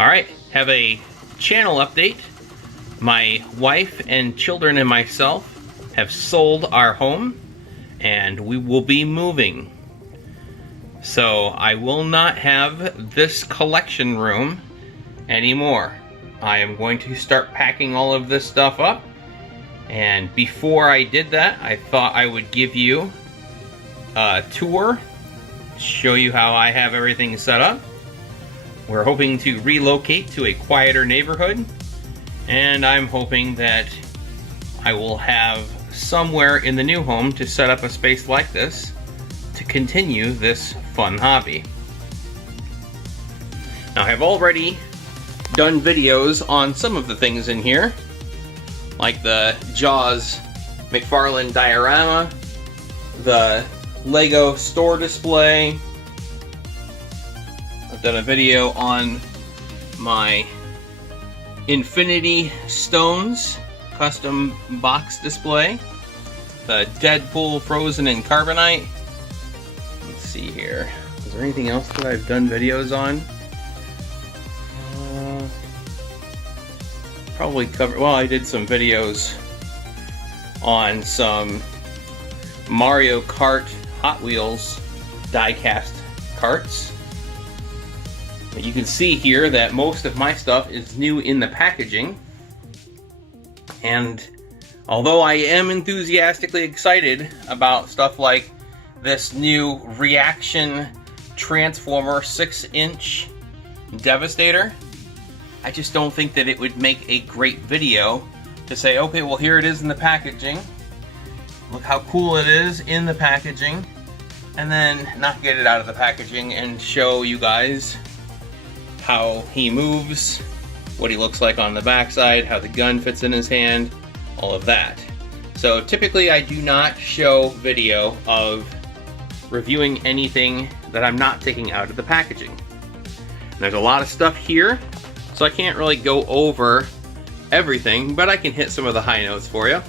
Alright, have a channel update. My wife and children and myself have sold our home and we will be moving. So I will not have this collection room anymore. I am going to start packing all of this stuff up, and before I did that, I thought I would give you a tour, show you how I have everything set up. We're hoping to relocate to a quieter neighborhood, and I'm hoping that I will have somewhere in the new home to set up a space like this to continue this fun hobby. Now, I have already done videos on some of the things in here, like the Jaws McFarlane diorama, the Lego store display. I've done a video on my Infinity Stones custom box display, the Deadpool Frozen in Carbonite. Let's see here. Is there anything else that I've done videos on? Probably cover. Well, I did some videos on some Mario Kart Hot Wheels die-cast carts. But you can see here that most of my stuff is new in the packaging. And although I am enthusiastically excited about stuff like this new Reaction Transformer 6-inch Devastator, I just don't think that it would make a great video to say, okay, well, here it is in the packaging. Look how cool it is in the packaging. And then not get it out of the packaging and show you guys how he moves, what he looks like on the backside, how the gun fits in his hand, all of that. So typically I do not show video of reviewing anything that I'm not taking out of the packaging. And there's a lot of stuff here, so I can't really go over everything, but I can hit some of the high notes for you.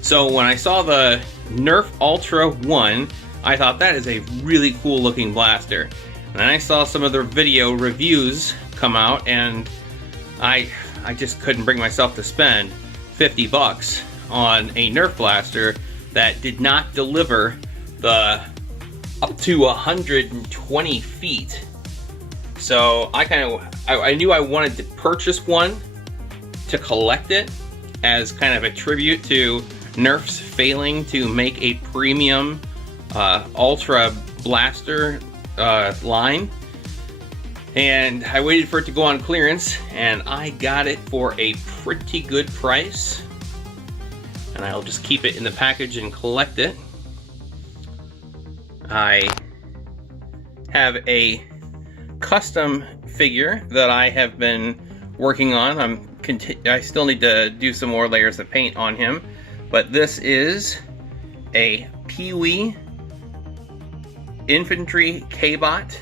So when I saw the Nerf Ultra 1, I thought that is a really cool looking blaster. And then I saw some of the video reviews come out, and I just couldn't bring myself to spend 50 bucks on a Nerf blaster that did not deliver the up to 120 feet. So I knew I wanted to purchase one to collect it as kind of a tribute to Nerf's failing to make a premium Ultra blaster line. And I waited for it to go on clearance, and I got it for a pretty good price. And I'll just keep it in the package and collect it. I have a custom figure that I have been working on. I still need to do some more layers of paint on him, but this is a Pee-wee Infantry K-Bot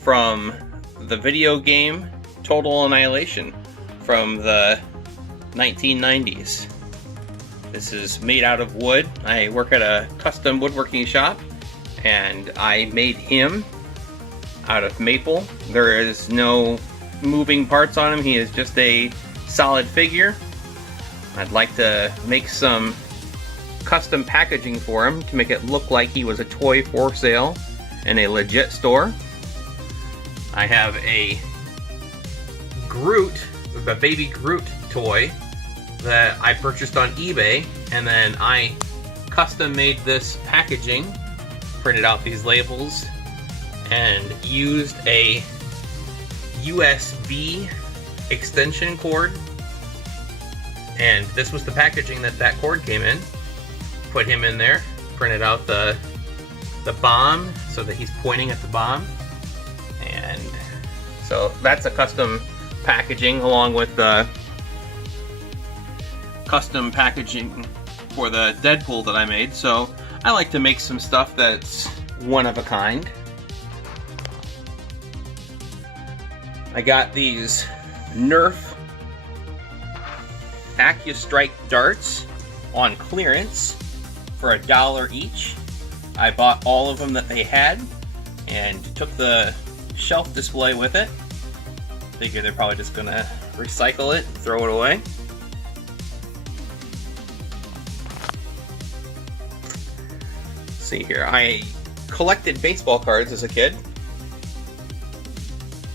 from the video game Total Annihilation from the 1990s. This is made out of wood. I work at a custom woodworking shop, and I made him out of maple. There is no moving parts on him. He is just a solid figure. I'd like to make some custom packaging for him to make it look like he was a toy for sale in a legit store. I have a Groot, the baby Groot toy that I purchased on eBay, and then I custom made this packaging, printed out these labels, and used a USB extension cord. And this was the packaging that cord came in. Put him in there, printed out the bomb so that he's pointing at the bomb. And so that's a custom packaging, along with the custom packaging for the Deadpool that I made. So I like to make some stuff that's one of a kind. I got these Nerf AccuStrike darts on clearance for $1 each. I bought all of them that they had and took the shelf display with it. Figure they're probably just gonna recycle it, throw it away. Let's see here, I collected baseball cards as a kid.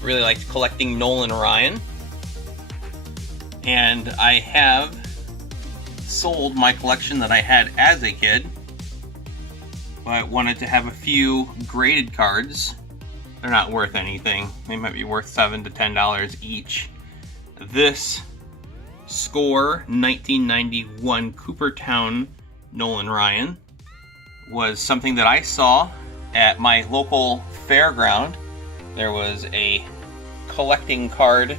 Really liked collecting Nolan Ryan. And I have sold my collection that I had as a kid, but wanted to have a few graded cards. They're not worth anything. They might be worth $7 to $10 each. This Score 1991 Coopertown Nolan Ryan was something that I saw at my local fairground. There was a collecting card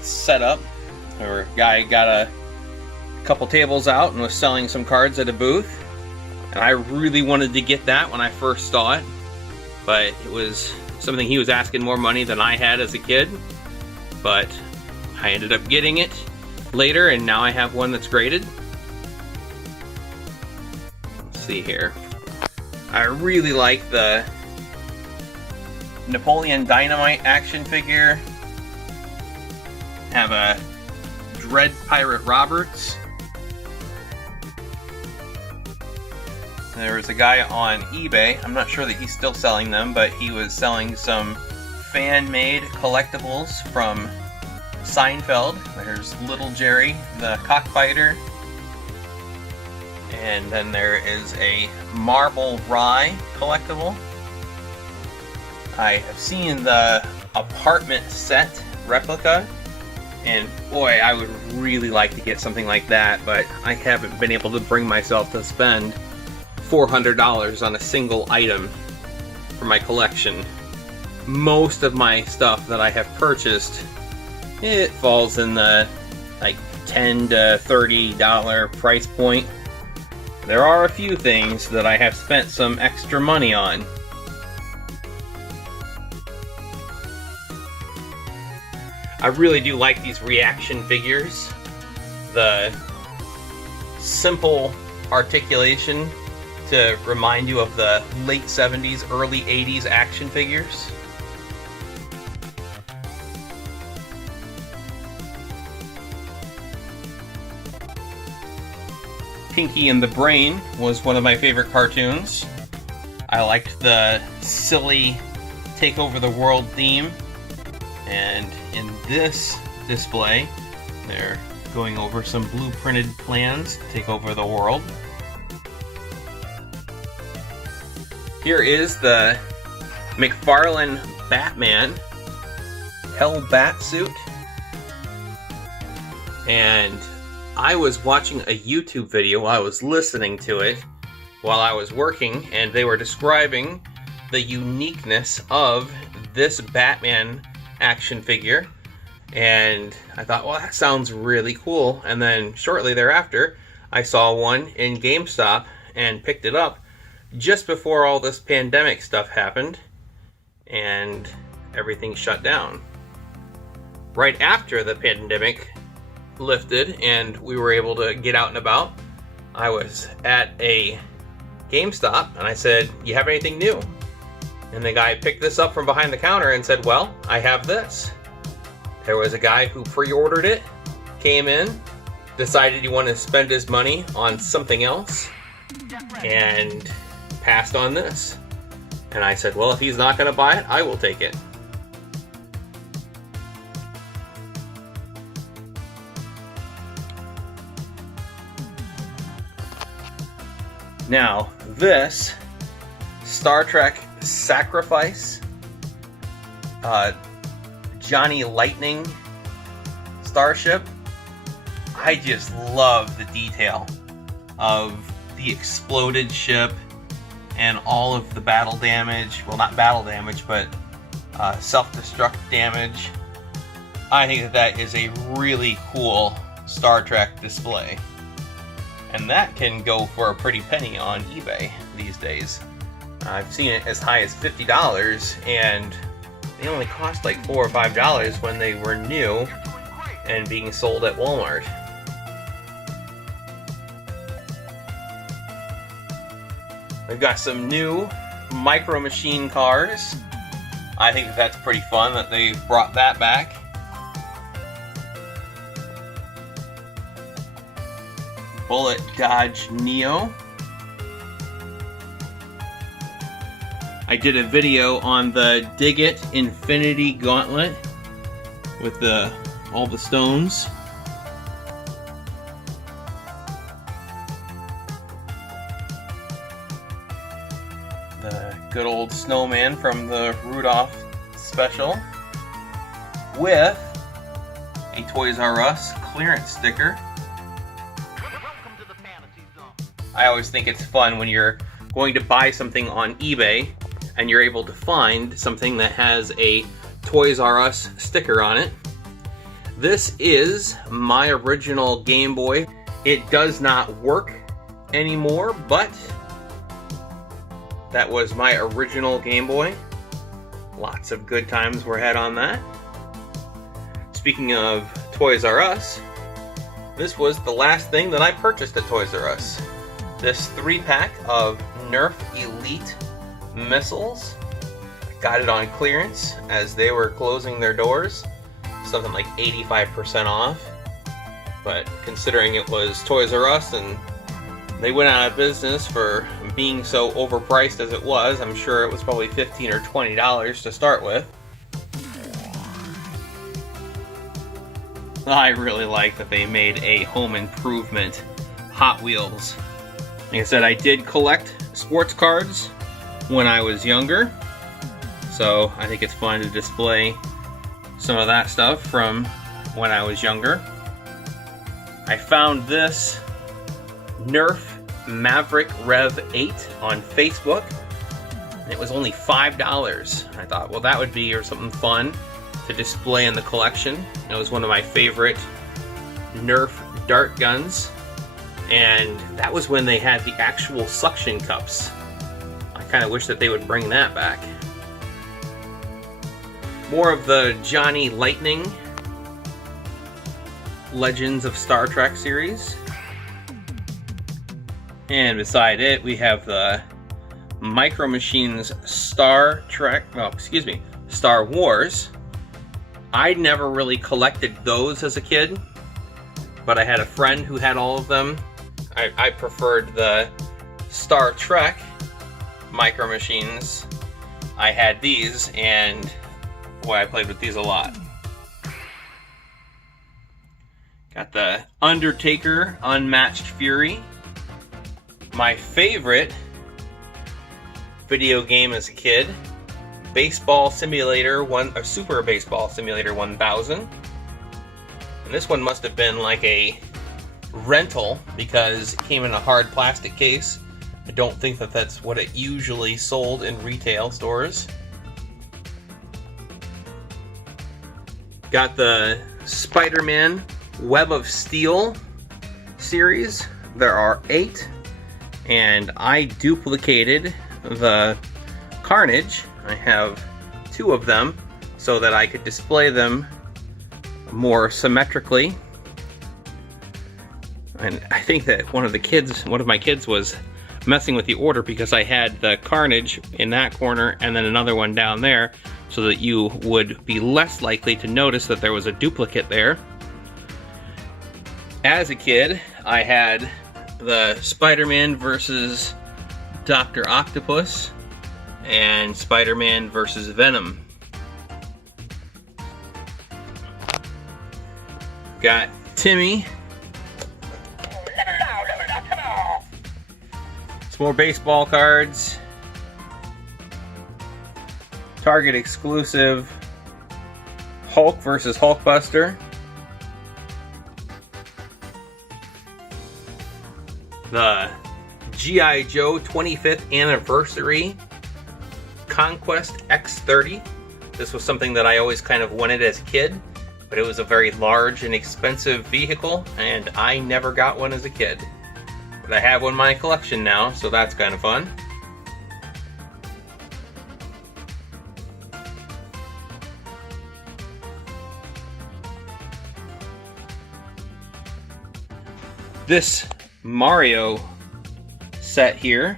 set up, where a guy got a couple tables out and was selling some cards at a booth. And I really wanted to get that when I first saw it, but it was something he was asking more money than I had as a kid. But I ended up getting it later, and now I have one that's graded. Let's see here. I really like the Napoleon Dynamite action figure. Have a Dread Pirate Roberts. There was a guy on eBay, I'm not sure that he's still selling them, but he was selling some fan-made collectibles from Seinfeld. There's Little Jerry, the cockfighter. And then there is a Marble Rye collectible. I have seen the apartment set replica, and boy, I would really like to get something like that, but I haven't been able to bring myself to spend $400 on a single item for my collection. Most of my stuff that I have purchased, it falls in the like $10 to $30 price point. There are a few things that I have spent some extra money on. I really do like these reaction figures. The simple articulation to remind you of the late 70s, early 80s action figures. Pinky and the Brain was one of my favorite cartoons. I liked the silly take over the world theme. And in this display, they're going over some blueprinted plans to take over the world. Here is the McFarlane Batman Hellbat suit. And I was watching a YouTube video while I was listening to it while I was working, and they were describing the uniqueness of this Batman action figure. And I thought, well, that sounds really cool. And then shortly thereafter, I saw one in GameStop and picked it up just before all this pandemic stuff happened and everything shut down. Right after the pandemic lifted and we were able to get out and about, I was at a GameStop and I said, "You have anything new?" And the guy picked this up from behind the counter and said, "Well, I have this." There was a guy who pre-ordered it, came in, decided he wanted to spend his money on something else, and passed on this. And I said, well, if he's not going to buy it, I will take it. Now, this Star Trek Sacrifice Johnny Lightning starship, I just love the detail of the exploded ship and all of the battle damage. Well, not battle damage, but self-destruct damage. I think that that is a really cool Star Trek display. And that can go for a pretty penny on eBay these days. I've seen it as high as $50, and they only cost like $4 or $5 when they were new and being sold at Walmart. We've got some new Micro Machine cars. I think that's pretty fun that they brought that back. Bullet Dodge Neo. I did a video on the Dig It Infinity Gauntlet with all the stones. The good old snowman from the Rudolph special with a Toys R Us clearance sticker. I always think it's fun when you're going to buy something on eBay and you're able to find something that has a Toys R Us sticker on it. This is my original Game Boy. It does not work anymore, but that was my original Game Boy. Lots of good times were had on that. Speaking of Toys R Us, this was the last thing that I purchased at Toys R Us. This 3-pack of Nerf Elite missiles. Got it on clearance as they were closing their doors. Something like 85% off. But considering it was Toys R Us and they went out of business for being so overpriced as it was, I'm sure it was probably $15 or $20 to start with. I really like that they made a home improvement Hot Wheels. Like I said, I did collect sports cards when I was younger, so I think it's fun to display some of that stuff from when I was younger. I found this Nerf Maverick Rev 8 on Facebook. It was only $5. I thought, well, that would be something fun to display in the collection. It was one of my favorite Nerf dart guns. And that was when they had the actual suction cups. I kind of wish that they would bring that back. More of the Johnny Lightning Legends of Star Trek series. And beside it, we have the Micro Machines Star Wars. I never really collected those as a kid, but I had a friend who had all of them. I preferred the Star Trek Micro Machines. I had these, and boy, I played with these a lot. Got the Undertaker Unmatched Fury. My favorite video game as a kid, Baseball Simulator Super Baseball Simulator 1000. And this one must have been like a rental because it came in a hard plastic case. I don't think that that's what it usually sold in retail stores. Got the Spider-Man Web of Steel series. There are 8, and I duplicated the Carnage. I have 2 of them so that I could display them more symmetrically. And I think that one of my kids was messing with the order because I had the Carnage in that corner and then another one down there so that you would be less likely to notice that there was a duplicate there. As a kid, I had the Spider-Man versus Dr. Octopus and Spider-Man versus Venom. Got Timmy. Some more baseball cards. Target exclusive Hulk versus Hulkbuster. The G.I. Joe 25th Anniversary Conquest X30. This was something that I always kind of wanted as a kid, but it was a very large and expensive vehicle, and I never got one as a kid. But I have one in my collection now, so that's kind of fun. This Mario set here,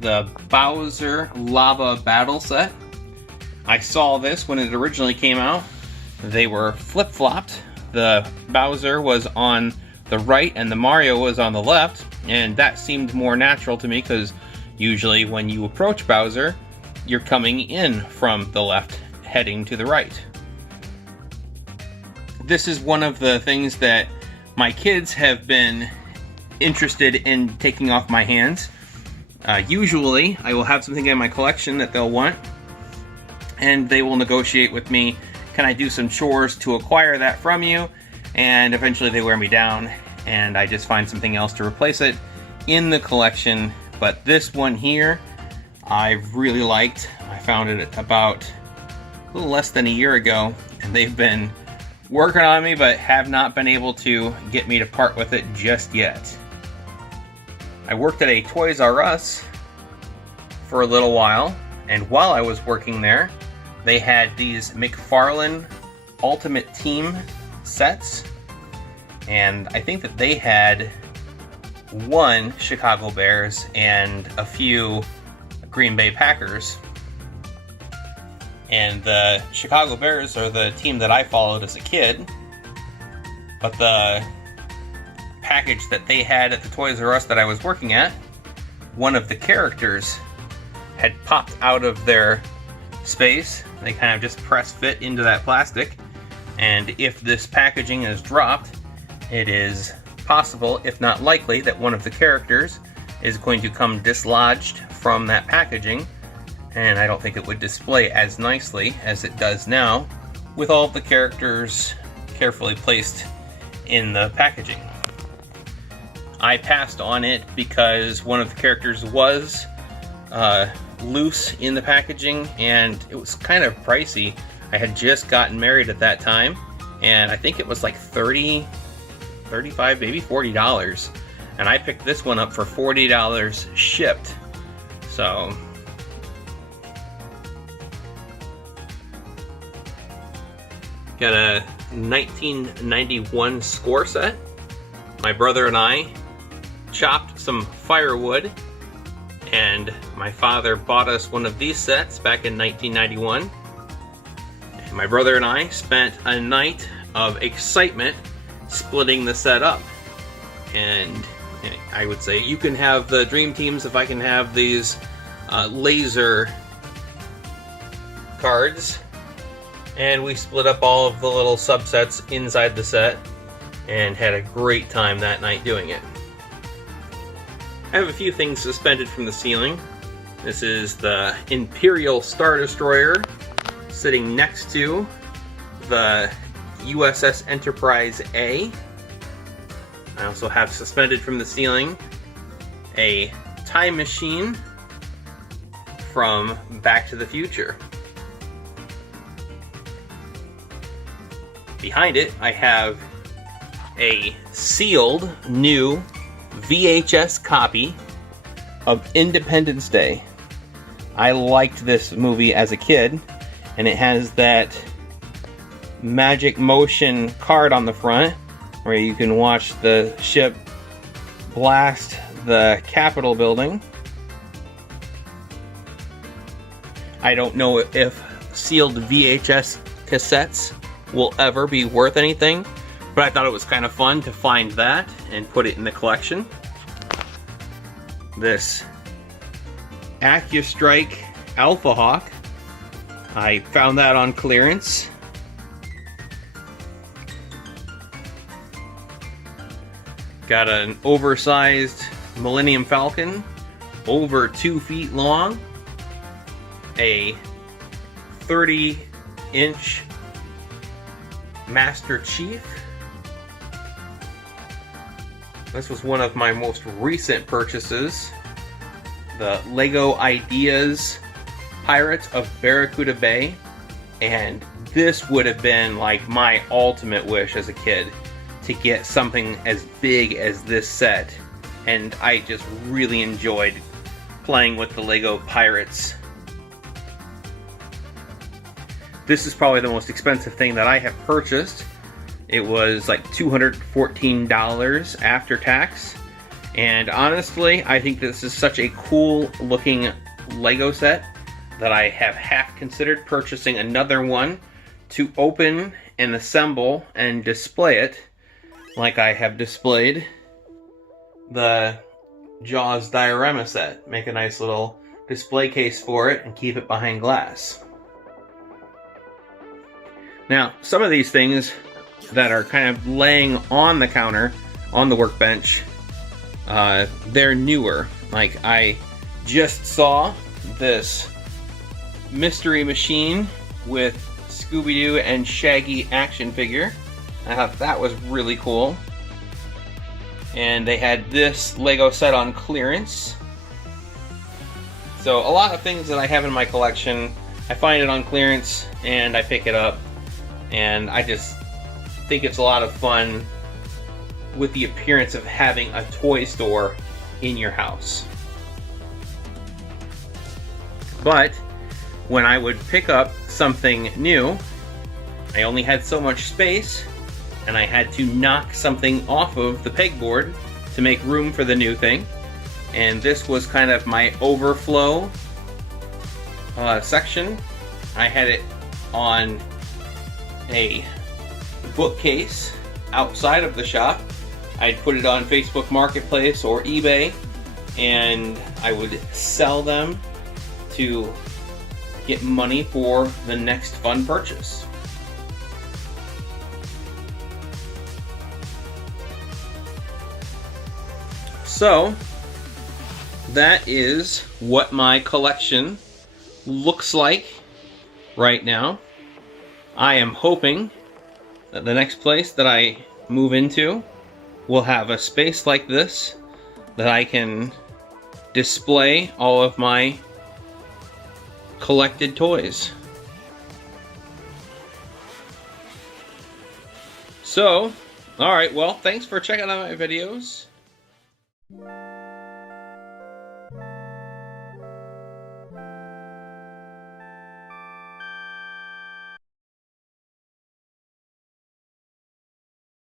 the Bowser Lava Battle set. I saw this when it originally came out. They were flip-flopped. The Bowser was on the right and the Mario was on the left, and that seemed more natural to me because usually when you approach Bowser, you're coming in from the left, heading to the right. This is one of the things that my kids have been interested in taking off my hands. Usually, I will have something in my collection that they'll want, and they will negotiate with me, can I do some chores to acquire that from you? And eventually they wear me down, and I just find something else to replace it in the collection. But this one here, I really liked. I found it about a little less than a year ago, and they've been working on me, but have not been able to get me to part with it just yet. I worked at a Toys R Us for a little while, and while I was working there, they had these McFarlane Ultimate Team sets, and I think that they had one Chicago Bears and a few Green Bay Packers. And the Chicago Bears are the team that I followed as a kid, but the package that they had at the Toys R Us that I was working at, one of the characters had popped out of their space. They kind of just press fit into that plastic, and if this packaging is dropped, it is possible, if not likely, that one of the characters is going to come dislodged from that packaging, and I don't think it would display as nicely as it does now with all of the characters carefully placed in the packaging. I passed on it because one of the characters was loose in the packaging, and it was kind of pricey. I had just gotten married at that time, and I think it was like $30, $35, maybe $40, and I picked this one up for $40 shipped. So got a 1991 score set. My brother and I chopped some firewood, and my father bought us one of these sets back in 1991. And my brother and I spent a night of excitement splitting the set up. And I would say you can have the Dream Teams if I can have these laser cards. And we split up all of the little subsets inside the set and had a great time that night doing it. I have a few things suspended from the ceiling. This is the Imperial Star Destroyer sitting next to the USS Enterprise A. I also have suspended from the ceiling a time machine from Back to the Future. Behind it, I have a sealed new VHS copy of Independence Day. I liked this movie as a kid, and it has that Magic Motion card on the front where you can watch the ship blast the Capitol building. I don't know if sealed VHS cassettes will ever be worth anything, but I thought it was kind of fun to find that and put it in the collection. This AccuStrike Alpha Hawk, I found that on clearance. Got an oversized Millennium Falcon, over 2 feet long, a 30-inch Master Chief. This was one of my most recent purchases. The LEGO Ideas Pirates of Barracuda Bay. And this would have been like my ultimate wish as a kid, to get something as big as this set. And I just really enjoyed playing with the LEGO Pirates. This is probably the most expensive thing that I have purchased. It was like $214 after tax. And honestly, I think this is such a cool looking LEGO set that I have half considered purchasing another one to open and assemble and display it like I have displayed the Jaws diorama set. Make a nice little display case for it and keep it behind glass. Now, some of these things that are kind of laying on the counter, on the workbench, they're newer. Like, I just saw this Mystery Machine with Scooby-Doo and Shaggy action figure. I thought that was really cool. And they had this Lego set on clearance. So a lot of things that I have in my collection, I find it on clearance and I pick it up. And I just think it's a lot of fun with the appearance of having a toy store in your house. But when I would pick up something new, I only had so much space, and I had to knock something off of the pegboard to make room for the new thing. And this was kind of my overflow section. I had it on a bookcase outside of the shop. I'd put it on Facebook Marketplace or eBay, and I would sell them to get money for the next fun purchase. So that is what my collection looks like right now. I am hoping that the next place that I move into will have a space like this that I can display all of my collected toys. So, alright, well, thanks for checking out my videos.